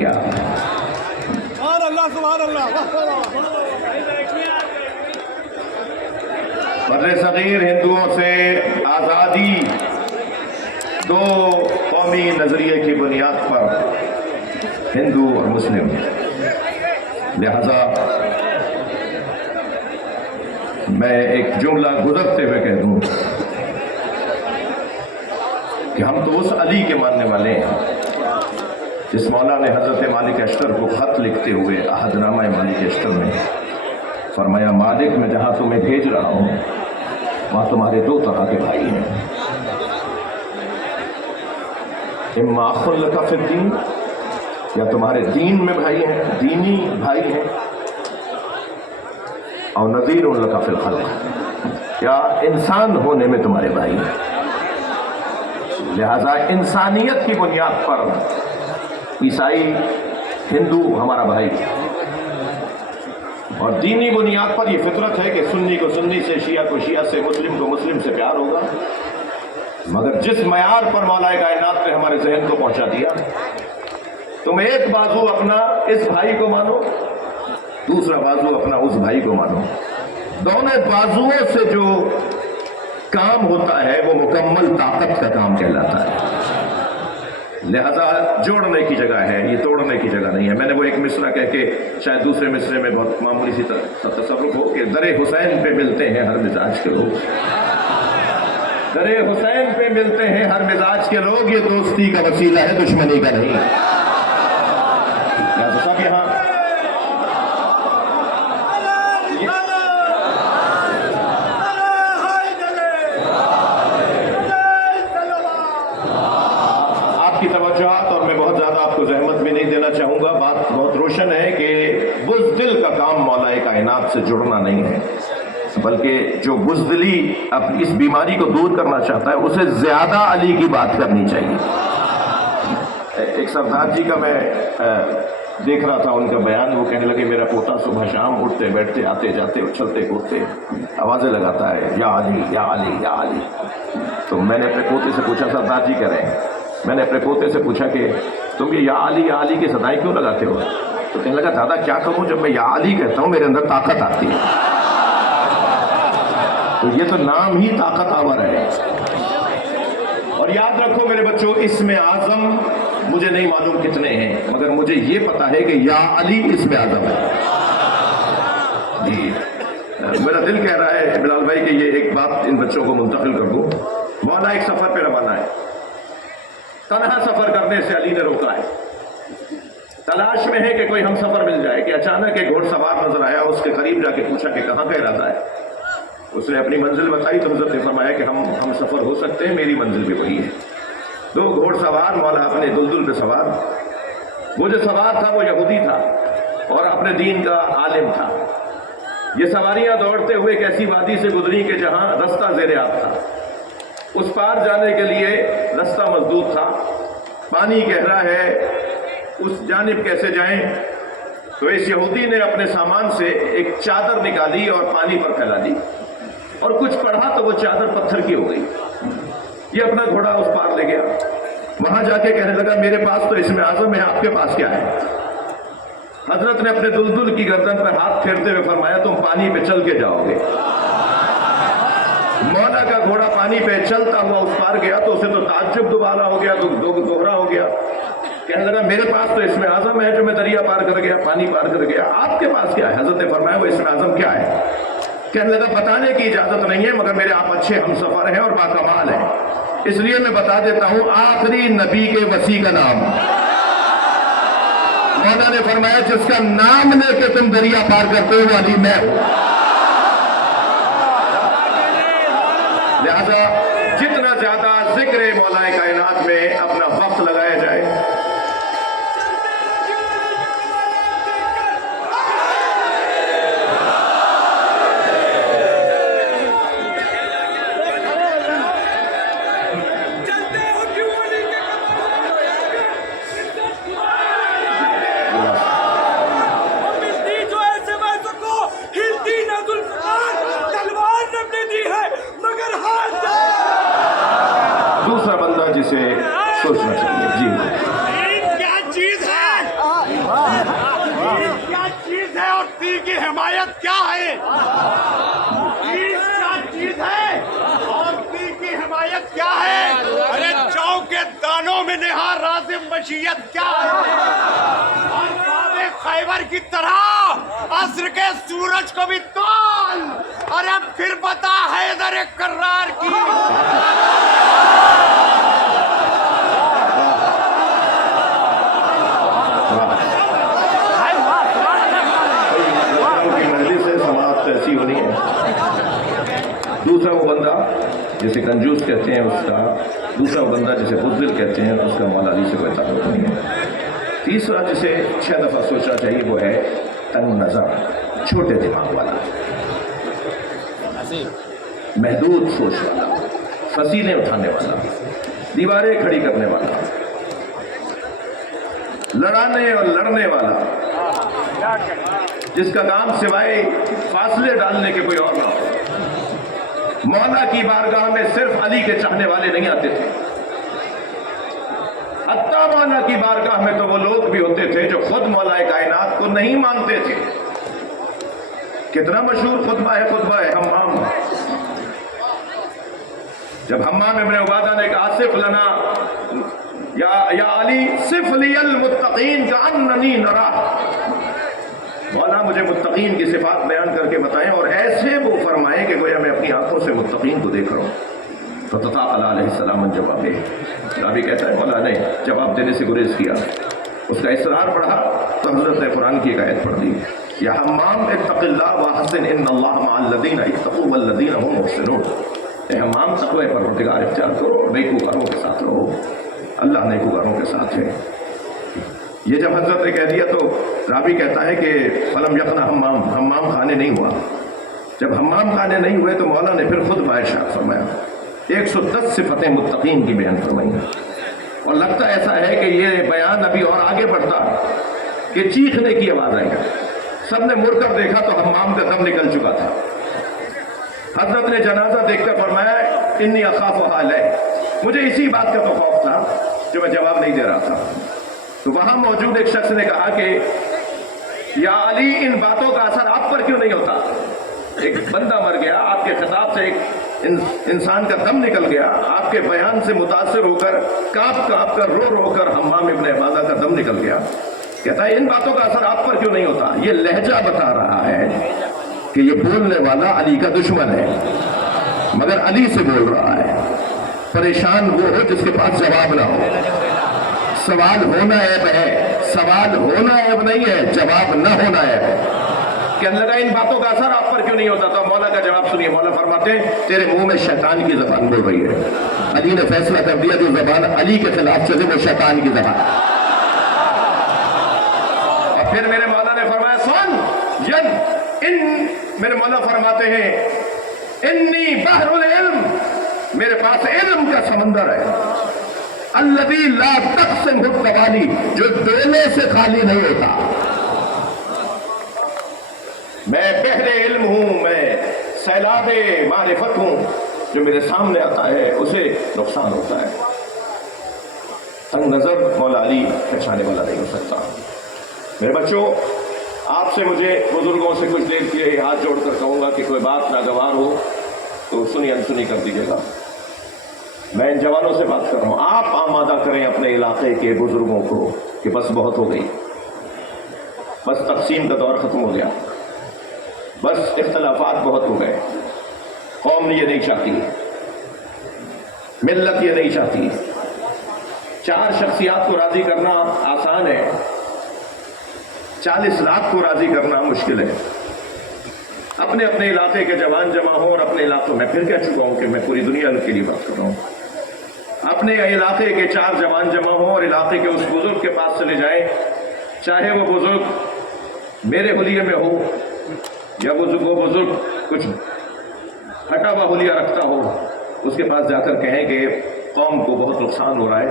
किया। बर्रे सगीर हिंदुओं से आज़ादी दो कौमी नज़रिए की बुनियाद पर हिंदू और मुस्लिम, लिहाजा मैं एक जुमला गुजरते हुए कह दूं कि हम तो उस अली के मानने वाले हैं जिस मौला ने हज़रत मालिक अशतर को खत लिखते हुए अहदनामा मालिक अशतर में फरमाया, मालिक मैं जहाँ तुम्हें भेज रहा हूँ वहाँ तुम्हारे दो तरह के भाई हैं, इम्मा अखुल लका फिद दीन, या तुम्हारे दीन में भाई हैं, दीनी भाई हैं, और नज़ीर लका फिल खल्क़, या इंसान होने में तुम्हारे भाई हैं। लिहाजा इंसानियत की बुनियाद पर ईसाई हिंदू हमारा भाई, और दीनी बुनियाद पर यह फितरत है कि सुन्नी को सुन्नी से, शिया को शिया से, मुस्लिम को मुस्लिम से प्यार होगा। मगर जिस मयार पर मौलाए कायनात ने हमारे जहन को पहुंचा दिया, तुम एक बाजू अपना इस भाई को मानो, दूसरा बाजू अपना उस भाई को मानो, दोनों बाजुओं से जो काम होता है वो मुकम्मल ताकत का काम कहलाता है। लिहाजा जोड़ने की जगह है, ये तोड़ने की जगह नहीं है। मैंने वो एक मिसरा कह के शायद दूसरे मिसरे में बहुत मामूली सी तसव्वुफ हो कि दरे हुसैन पे मिलते हैं हर मिजाज के लोग, दरे हुसैन पे मिलते हैं हर मिजाज के लोग, ये दोस्ती का वसीला है, दुश्मनी का नहीं। सब यहाँ आपकी तवज्जोहात, और मैं बहुत ज्यादा आपको जहमत भी नहीं देना चाहूंगा, बात बहुत रोशन है कि बुज़दिल का काम मौलाए कायनात से जुड़ना नहीं है, बल्कि जो बुज़दिली अब इस बीमारी को दूर करना चाहता है उसे ज्यादा अली की बात करनी चाहिए। एक सरदार जी का मैं देख रहा था उनका बयान, वो कहने लगे मेरा पोता सुबह शाम उठते बैठते आते जाते उछलते कूदते आवाज़ें लगाता है, या अली या अली या अली। तो मैंने अपने पोते से पूछा, सरदार जी कह रहे हैं, मैंने अपने पोते से पूछा कि तुम ये या अली की सदाई क्यों लगाते हो? तो कहने लगा, दादा क्या कहूँ, जब मैं या अली कहता हूँ मेरे अंदर ताकत आती है। तो ये तो नाम ही ताकत आवर है। और याद रखो मेरे बच्चों, इसमें आज़म मुझे नहीं मालूम कितने हैं, मगर मुझे ये पता है कि या अली इसमें आज़म है। जी मेरा दिल कह रहा है बिलाल भाई कि ये एक बात इन बच्चों को मुंतकिल कर दूं। मौला एक सफर पे रवाना है, तन्हा सफर करने से अली ने रोका है, तलाश में है कि कोई हम सफर मिल जाए कि अचानक एक घोड़सवार नजर आया, उसके करीब जाके पूछा कि कहाँ का इरादा है। उसने अपनी मंजिल बताई तो हज़रत ने फरमाया कि हम सफर हो सकते हैं, मेरी मंजिल भी वही है। दो घोड़सवार, मौला अपने दुलदुल पे सवार, वो जो सवार था वो यहूदी था और अपने दीन का आलिम था। ये सवारियां दौड़ते हुए एक ऐसी वादी से गुजरी कि जहां रास्ता ज़ेरे आब था, उस पार जाने के लिए रास्ता मजदूर था, पानी गहरा है, उस जानिब कैसे जाएं। तो इस यहूदी ने अपने सामान से एक चादर निकाली और पानी पर फैला दी, और कुछ पढ़ा तो वो चादर पत्थर की हो गई। ये अपना घोड़ा उस पार ले गया, वहां जाके कहने लगा मेरे पास तो इसमें आज़म है, आपके पास क्या है? हजरत ने अपने दुलदुल की गर्दन पर हाथ फेरते हुए फरमाया, तुम पानी पे चल के जाओगे। मौला का घोड़ा पानी पे चलता हुआ उस पार गया तो उसे तो ताज्जुब दोबारा हो गया, दोहरा हो गया। कहने लगा मेरे पास तो इसमें आज़म है जो मैं दरिया पार कर गया, पानी पार कर गया, आपके पास क्या है? हजरत ने फरमाया वो इसमें आज़म क्या है? कहने लगा बताने की इजाजत नहीं है, मगर मेरे आप अच्छे हम सफर हैं और बाकमाल हैं, इसलिए मैं बता देता हूं, आखिरी नबी के वसी का नाम। मौला ने फरमाया जिसका नाम लेके तुम दरिया पार करते हो अली मैं हूं। लिहाजा जितना ज्यादा जिक्र मौलाए कायनात में अपना वक्त लगाया जाए, हिलती ہے اور تیر کی حمایت کیا ہے؟ تیر کیا چیز ہے اور تیر کی حمایت کیا ہے؟ ارے چاؤ کے دانوں میں نہا راز مشیت کیا ہے؟ اور باب خیبر کی طرح عصر کے سورج کو بھی تول. ارے پھر بتا حیدر کرار کی مجلس سے سماعت ایسی ہونی ہے. دوسرا وہ بندہ جسے کنجوس کہتے ہیں اس کا، دوسرا وہ بندہ جسے بزدل کہتے ہیں اس کا مولا علی سے کوئی تعلق نہیں ہے. تیسرا جسے 6 دفعہ سوچنا چاہیے وہ ہے تنگ نظر، چھوٹے دماغ والا، محدود سوچ والا، فصیلیں اٹھانے والا، دیواریں کھڑی کرنے والا، لڑانے اور لڑنے والا، جس کا کام سوائے فاصلے ڈالنے کے کوئی اور نہ ہو. مولا کی بارگاہ میں صرف علی کے چاہنے والے نہیں آتے تھے، حتیٰ مولا کی بارگاہ میں تو وہ لوگ بھی ہوتے تھے جو خود مولا کائنات کو نہیں مانتے تھے. کتنا مشہور خطبہ ہے حمام. جب حمام ابن عبادہ نے کہا صف لنا یا علی صف لی المتقین کأننی نرا، مولا مجھے متقین کی صفات بیان کر کے بتائیں اور ایسے وہ فرمائیں کہ گویا میں اپنی آنکھوں سے متقین کو دیکھ رہا ہوں. تو تطاقل علیہ السلام جواب دے. رابی کہتا ہے مولا نے جواب دینے سے گریز کیا، اس کا اصرار بڑھا تو حضرت نے قرآن کی ایک آیت پڑھ دی، یا حمام اتق اللہ واحسن ان اللہ مع الذین اتقوا والذین هم محسنون. اے حمام تقوی پروردگار اختیار کرو، نیکوکاروں کے ساتھ رہو، اللہ نیکوکاروں کے ساتھ ہے. یہ جب حضرت نے کہہ دیا تو رابی کہتا ہے کہ فلم یقنا حمام خانے نہیں ہوا. جب حمام خانے نہیں ہوئے تو مولا نے پھر خود ارشاد فرمایا، 110 صفتیں متقین کی بیان فرمائی. اور لگتا ایسا ہے کہ یہ بیان ابھی اور آگے بڑھتا کہ چیخنے کی آواز آئی. سب نے مڑ کر دیکھا تو حمام کا دم نکل چکا تھا. حضرت نے جنازہ دیکھ کر فرمایا انی اخاف علیہ، مجھے اسی بات کا تو خوف تھا جو میں جواب نہیں دے رہا تھا. تو وہاں موجود ایک شخص نے کہا کہ یا علی ان باتوں کا اثر آپ پر کیوں نہیں ہوتا؟ ایک بندہ مر گیا، آپ کے خطاب سے ایک انسان کا دم نکل گیا، آپ کے بیان سے متاثر ہو کر کانپ کر رو کر حمام ابن عبادہ کا دم نکل گیا. کہتا ہے ان باتوں کا اثر آپ پر کیوں نہیں ہوتا؟ یہ لہجہ بتا رہا ہے کہ یہ بولنے والا علی کا دشمن ہے مگر علی سے بول رہا ہے. پریشان وہ ہو جس کے پاس جواب نہ ہو. سوال ہونا عیب ہے، سوال ہونا عیب نہیں ہے، جواب نہ ہونا عیب ہے. کہنے لگا ان باتوں کا اثر آپ پر کیوں نہیں ہوتا؟ تو مولا کا جواب سنیے. مولا فرماتے ہیں تیرے منہ میں شیطان کی زبان بول رہی ہے. علی نے فیصلہ کر دیا جو زبان علی کے خلاف چلے وہ شیطان کی زبان. اور پھر میرے مولا نے فرمایا سن میرے مولا فرماتے ہیں انی بحر العلم، میرے پاس علم کا سمندر ہے. الذی لا تقسمہ التوالی، جو ڈولے سے خالی نہیں ہوتا. میں بحر علم ہوں، میں سیلاب معرفت ہوں، جو میرے سامنے آتا ہے اسے نقصان ہوتا ہے. تنگ نظر مولا علی پہچانے والا نہیں ہو سکتا. میرے بچوں، آپ سے مجھے بزرگوں سے کچھ دیر کے لیے ہاتھ جوڑ کر کہوں گا کہ کوئی بات ناگوار ہو تو سنی انسنی کر دیجیے گا. میں ان جوانوں سے بات کر رہا ہوں، آپ آمادہ کریں اپنے علاقے کے بزرگوں کو کہ بس بہت ہو گئی، بس تقسیم کا دور ختم ہو گیا، بس اختلافات بہت ہو گئے. قوم یہ نہیں چاہتی، ملت یہ نہیں چاہتی. 4 شخصیات کو راضی کرنا آسان ہے، 40 لاکھ کو راضی کرنا مشکل ہے. اپنے اپنے علاقے کے جوان جمع ہوں، اور اپنے علاقوں میں پھر کہہ چکا ہوں کہ میں پوری دنیا کے لیے بات کر رہا ہوں. اپنے علاقے کے 4 جوان جمع ہوں اور علاقے کے اس بزرگ کے پاس چلے جائیں، چاہے وہ بزرگ میرے حلیے میں ہو یا وہ بزرگ کچھ ہٹا ہوا حلیہ رکھتا ہو، اس کے پاس جا کر کہیں کہ قوم کو بہت نقصان ہو رہا ہے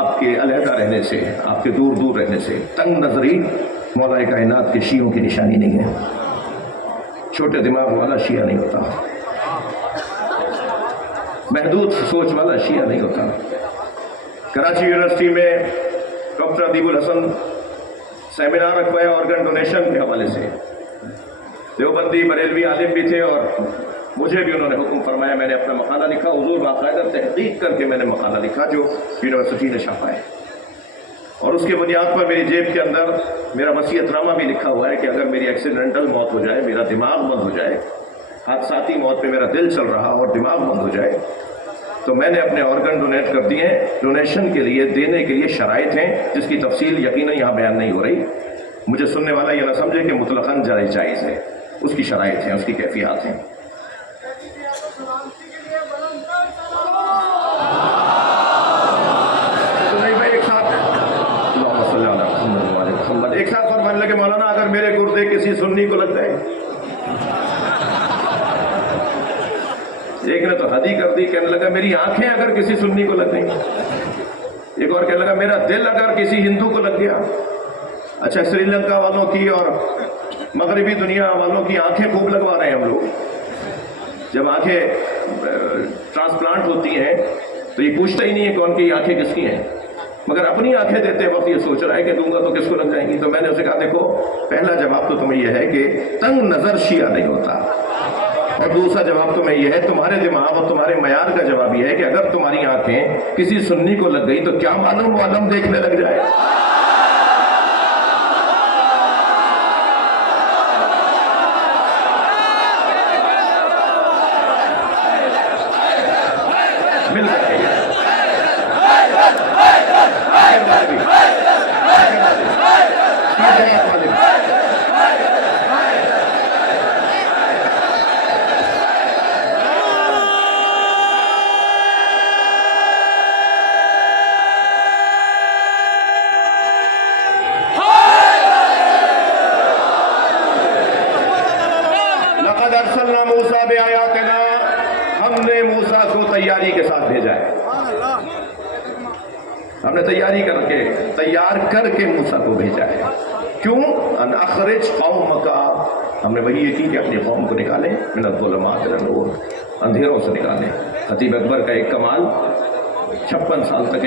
آپ کے علیحدہ رہنے سے، آپ کے دور دور رہنے سے. تنگ نظری مولا کائنات کے شیعوں کی نشانی نہیں ہے. چھوٹے دماغ والا شیعہ نہیں ہوتا، محدود سوچ والا شیعہ نہیں ہوتا. کراچی یونیورسٹی میں ڈاکٹر ادیب الحسن सेमिनार रखवाया ऑर्गन डोनेशन के हवाले से। देवबंदी बरेलवी आलिम भी थे और मुझे भी उन्होंने हुक्म फरमाया, मैंने अपना मकाला लिखा, हुजूर बाकायदा तहकीक करके मैंने मकाला लिखा जो यूनिवर्सिटी ने छापा है, और उसके बुनियाद पर मेरी जेब के अंदर मेरा वसीयतनामा भी लिखा हुआ है कि अगर मेरी एक्सीडेंटल मौत हो जाए, मेरा दिमाग बंद हो जाए, हादसाती मौत पे मेरा दिल चल रहा और दिमाग बंद हो जाए, तो मैंने अपने ऑर्गन डोनेट कर दिए। डोनेशन के लिए देने के लिए शराइत हैं जिसकी तफसील यकीनन यहाँ बयान नहीं हो रही। मुझे सुनने वाला ये ना समझे कि मुतलकन जायज़ है, उसकी शराइत हैं, उसकी कैफियत हैं। तो नहीं भाई, एक साथ फरमाने लगे मौलाना अगर मेरे गुर्दे किसी सुन्नी को लग गए। एक ने तो हद ही कर दी, कहने लगा मेरी आंखें अगर किसी सुन्नी को लग गई। एक और कहने लगा मेरा दिल अगर किसी हिंदू को लग गया। अच्छा, श्रीलंका वालों की और मगरबी दुनिया वालों की आंखें खूब लगवा रहे हैं हम लोग। जब आंखें ट्रांसप्लांट होती हैं तो ये पूछता ही नहीं है कौन की आंखें किसकी हैं, मगर अपनी आंखें देते वक्त ये सोच रहा है कि दूंगा तो किसको लग जाएंगी। तो मैंने उसे कहा देखो, पहला जवाब तो तुम्हें यह है कि तंग नजर शिया नहीं होता, और दूसरा जवाब तुम्हें यह है, तुम्हारे दिमाग और तुम्हारे मयार का जवाब यह है कि अगर तुम्हारी आंखें किसी सुन्नी को लग गई तो क्या मालूम वो आलम देखने लग जाए। मिल जाएगा लक़द अरसलना मूसा बिआयातिना, हमने मूसा को तैयारी के साथ भेजा है। हमने तैयार करके मूसा को भेजा है। क्यों? अन अखरिज कौमका, हमने वही ये की कि अपनी कौम को निकालें, मिनज़्ज़ुलुमात इलन नूर, अंधेरों से निकालें। खतीब अकबर का एक कमाल, 56 साल तक